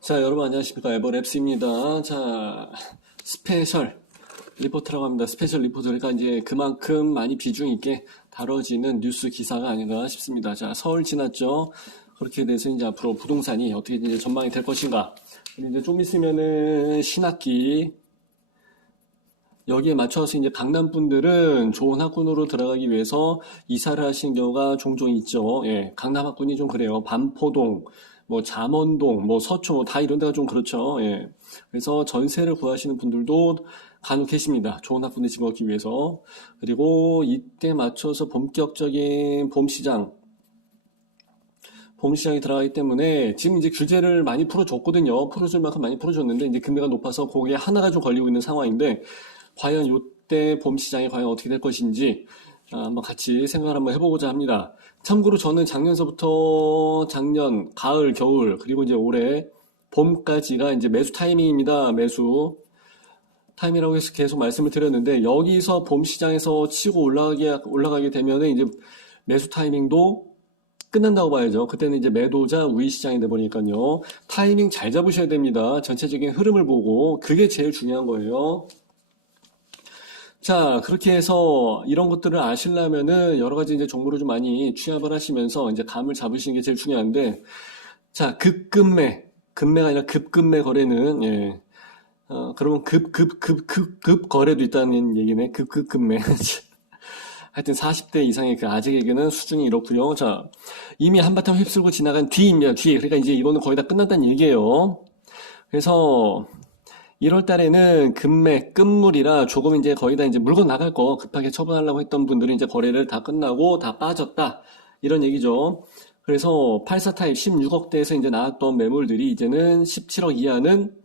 자, 여러분 안녕하십니까. 에버랩스입니다. 자, 스페셜 리포트라고 합니다. 스페셜 리포트. 그러니까 이제 그만큼 많이 비중 있게 다뤄지는 뉴스 기사가 아닌가 싶습니다. 자, 서울 지났죠. 그렇게 돼서 이제 앞으로 부동산이 어떻게 이제 전망이 될 것인가. 이제 좀 있으면은 신학기 여기에 맞춰서 이제 강남 분들은 좋은 학군으로 들어가기 위해서 이사를 하시는 경우가 종종 있죠. 예, 강남 학군이 좀 그래요. 반포동, 뭐 잠원동, 뭐 서초, 뭐 다 이런 데가 좀 그렇죠. 예. 그래서 전세를 구하시는 분들도 간혹 계십니다. 좋은 학군에 집어넣기 위해서. 그리고 이때 맞춰서 본격적인 봄시장이 들어가기 때문에 지금 이제 규제를 많이 풀어줬거든요. 풀어줄 만큼 많이 풀어줬는데 이제 금리가 높아서 거기에 하나가 좀 걸리고 있는 상황인데 과연 이때 봄시장이 과연 어떻게 될 것인지 한번 같이 생각을 한번 해보고자 합니다. 참고로 저는 작년서부터 작년 가을, 겨울 그리고 이제 올해 봄까지가 이제 매수 타이밍입니다. 매수 타이밍이라고 해서 계속 말씀을 드렸는데 여기서 봄시장에서 치고 올라가게 되면은 이제 매수 타이밍도 끝난다고 봐야죠. 그때는 이제 매도자 우위 시장이 돼버리니까요. 타이밍 잘 잡으셔야 됩니다. 전체적인 흐름을 보고 그게 제일 중요한 거예요. 자, 그렇게 해서 이런 것들을 아시려면은 여러 가지 이제 정보를 좀 많이 취합을 하시면서 이제 감을 잡으시는 게 제일 중요한데, 자, 금매가 아니라 급급매 거래는, 예. 그러면 급 거래도 있다는 얘기네. 급매. 하여튼 40대 이상의 그 아직에게는 수준이 이렇고요. 자, 이미 한바탕 휩쓸고 지나간 뒤입니다. 뒤. 그러니까 이제 이거는 거의 다 끝났다는 얘기예요. 그래서 1월 달에는 끝물이라 조금 이제 거의 다 이제 물건 나갈 거 급하게 처분하려고 했던 분들은 이제 거래를 다 끝나고 다 빠졌다. 이런 얘기죠. 그래서 84 타입 16억대에서 이제 나왔던 매물들이 이제는 17억 이하는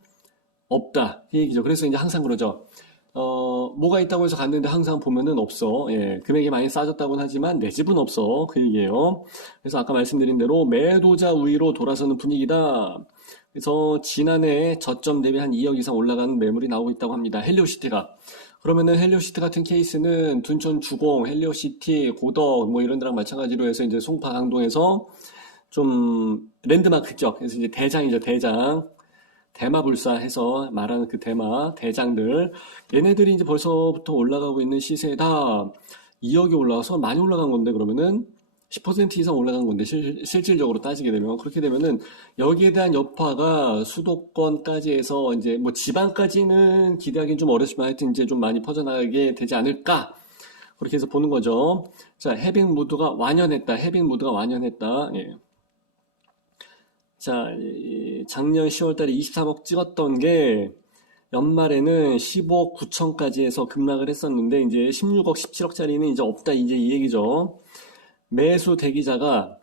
없다. 이 얘기죠. 그래서 이제 항상 그러죠. 뭐가 있다고 해서 갔는데 항상 보면은 없어. 예, 금액이 많이 싸졌다고는 하지만 내 집은 없어. 그 얘기예요. 그래서 아까 말씀드린 대로 매도자 우위로 돌아서는 분위기다. 그래서 지난해 저점 대비 한 2억 이상 올라간 매물이 나오고 있다고 합니다. 헬리오시티가. 그러면은 헬리오시티 같은 케이스는 둔촌 주공, 헬리오시티, 고덕 뭐 이런 데랑 마찬가지로 해서 이제 송파 강동에서 좀 랜드마크죠. 그래서 이제 대장이죠, 대장. 대마불사 해서 말하는 그 대장들. 얘네들이 이제 벌써부터 올라가고 있는 시세다 2억이 올라가서 많이 올라간 건데 그러면은 10% 이상 올라간 건데 실질적으로 따지게 되면 그렇게 되면은 여기에 대한 여파가 수도권까지 해서 이제 뭐 지방까지는 기대하기는 좀 어렵지만 하여튼 이제 좀 많이 퍼져나가게 되지 않을까 그렇게 해서 보는 거죠. 자, 해빙 무드가 완연했다. 예. 자, 작년 10월 달에 23억 찍었던 게 연말에는 15억 9천까지 해서 급락을 했었는데 이제 16억 17억짜리는 이제 없다 이제 이 얘기죠. 매수 대기자가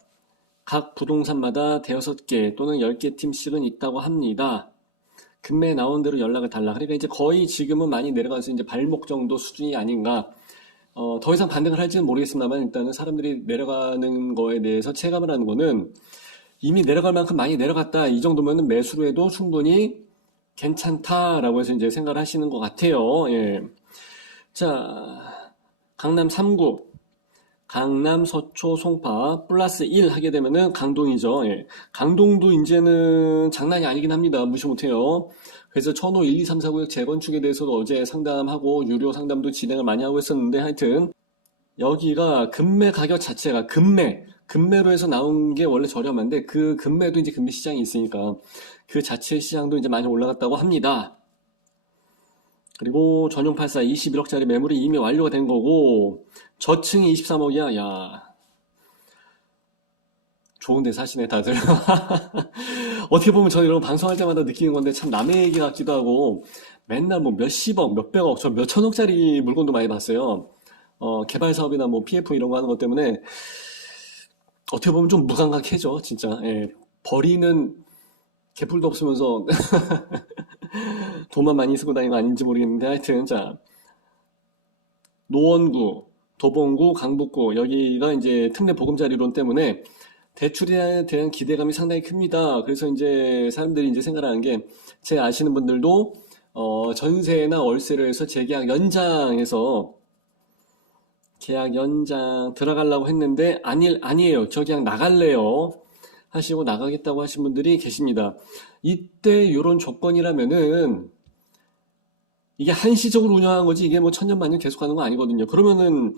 각 부동산마다 대여섯 개 또는 10개 팀씩은 있다고 합니다. 금매 나온 대로 연락을 달라. 그러니까 이제 거의 지금은 많이 내려가서 이제 발목 정도 수준이 아닌가. 더 이상 반등을 할지는 모르겠습니다만 일단은 사람들이 내려가는 거에 대해서 체감을 하는 거는 이미 내려갈 만큼 많이 내려갔다. 이 정도면은 매수로 해도 충분히 괜찮다라고 해서 이제 생각을 하시는 것 같아요. 예. 자, 강남 3구. 강남, 서초, 송파 플러스 1 하게 되면은 강동이죠. 예. 강동도 이제는 장난이 아니긴 합니다. 무시 못해요. 그래서 천호 1, 2, 3, 4구역 재건축에 대해서도 어제 상담하고 유료 상담도 진행을 많이 하고 있었는데 하여튼 여기가 금매 가격 자체가 금매로 해서 나온 게 원래 저렴한데 그 금매도 이제 금매 시장이 있으니까 그 자체 시장도 이제 많이 올라갔다고 합니다. 그리고 전용 84 21억짜리 매물이 이미 완료가 된 거고 저층이 23억이야. 야, 좋은 데 사시네 다들. 어떻게 보면 저는 이런 거 방송할 때마다 느끼는 건데 참 남의 얘기 같기도 하고 맨날 뭐 몇십억, 몇백억, 저 몇천억짜리 물건도 많이 봤어요. 개발 사업이나 뭐 PF 이런 거 하는 것 때문에 어떻게 보면 좀 무감각해져, 진짜. 예. 버리는 개뿔도 없으면서 돈만 많이 쓰고 다니는 거 아닌지 모르겠는데 하여튼 자 노원구, 도봉구, 강북구 여기가 이제 특례 보금자리론 때문에 대출에 대한 기대감이 상당히 큽니다. 그래서 이제 사람들이 이제 생각하는 게 제 아시는 분들도 전세나 월세를 해서 재계약 연장해서 계약 연장 들어가려고 했는데 아니에요. 저 그냥 나갈래요. 하시고 나가겠다고 하신 분들이 계십니다. 이때 이런 조건이라면은 이게 한시적으로 운영한 거지 이게 뭐 천년만년 계속하는 거 아니거든요. 그러면은